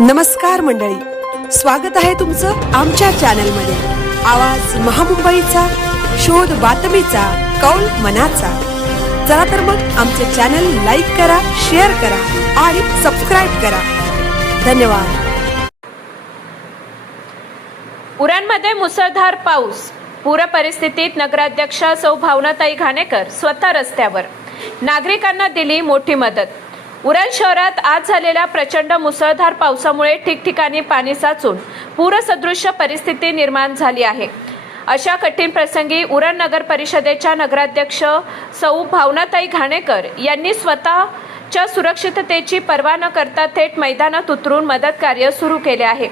नमस्कार मंडळी, स्वागत आहे तुमचं आमच्या चॅनलमध्ये। आवाज महामुंबईचा, शोध बातमीचा, कौल मनाचा। चला तर मग आमचे चॅनल लाईक करा, शेअर करा आणि सबस्क्राइब करा। धन्यवाद। उरणमध्ये मुसळधार पाऊस, पूर परिस्थितीत नगराध्यक्ष सौ भावनाताई घाणेकर स्वतः रस्त्यावर, नागरिकांना दिली मोठी मदत। उरण शहरात आज झालेल्या प्रचंड मुसळधार पावसामुळे ठिकठिकाणी पाणी साचून पूरसदृश्य परिस्थिती निर्माण झाली आहे। अशा कठीण प्रसंगी उरण नगर परिषदेच्या नगराध्यक्ष सौ भावनाताई घाणेकर यांनी स्वतःच्या सुरक्षिततेची पर्वा न करता थेट मैदानात उतरून मदत कार्य सुरू केले आहे।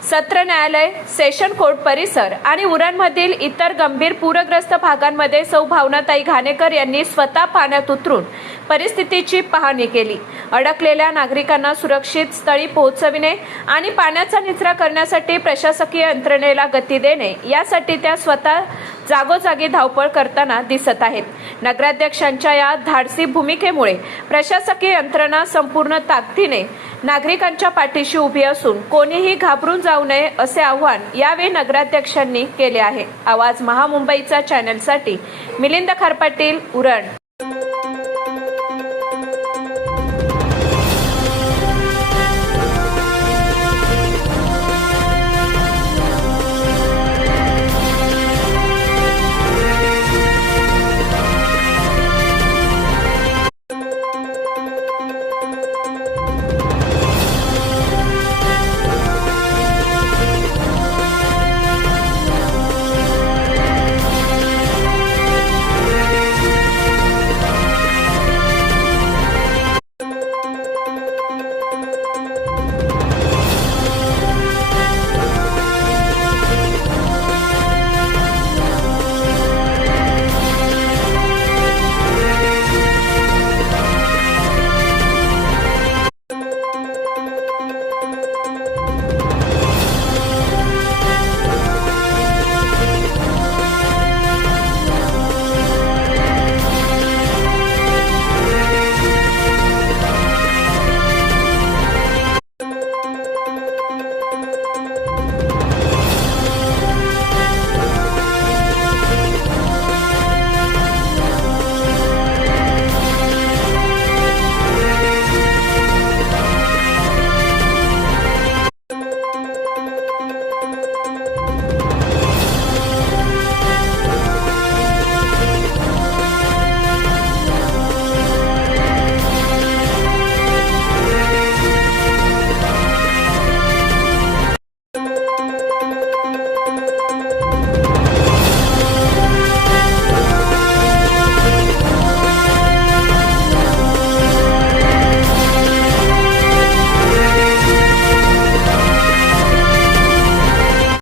सत्र न्यायालय, सेशन कोर्ट परिसर आणि उरणमधील इतर गंभीर पूरग्रस्त भागांमध्ये सौ भावनाताई घाणेकर यांनी स्वतः पाण्यात उतरून परिस्थितीची पाहणी केली। अडकलेल्या नागरिकांना सुरक्षित स्थळी पोहोचविणे आणि पाण्याचा निचरा करण्यासाठी प्रशासकीय यंत्रणेला गती देणे यासाठी त्या स्वतः जागोजागी धावपळ करताना दिसत आहेत। नगराध्यक्षांच्या या धाडसी भूमिकेमुळे प्रशासकीय यंत्रणा संपूर्ण ताकदीने नागरिकांच्या पाठीशी उभी असून कोणीही घाबरून जाऊ नये असे आवाहन यावेळी नगराध्यक्षांनी केले आहे। आवाज महामुंबईचा चॅनलसाठी मिलिंद खारपाटील, उरण।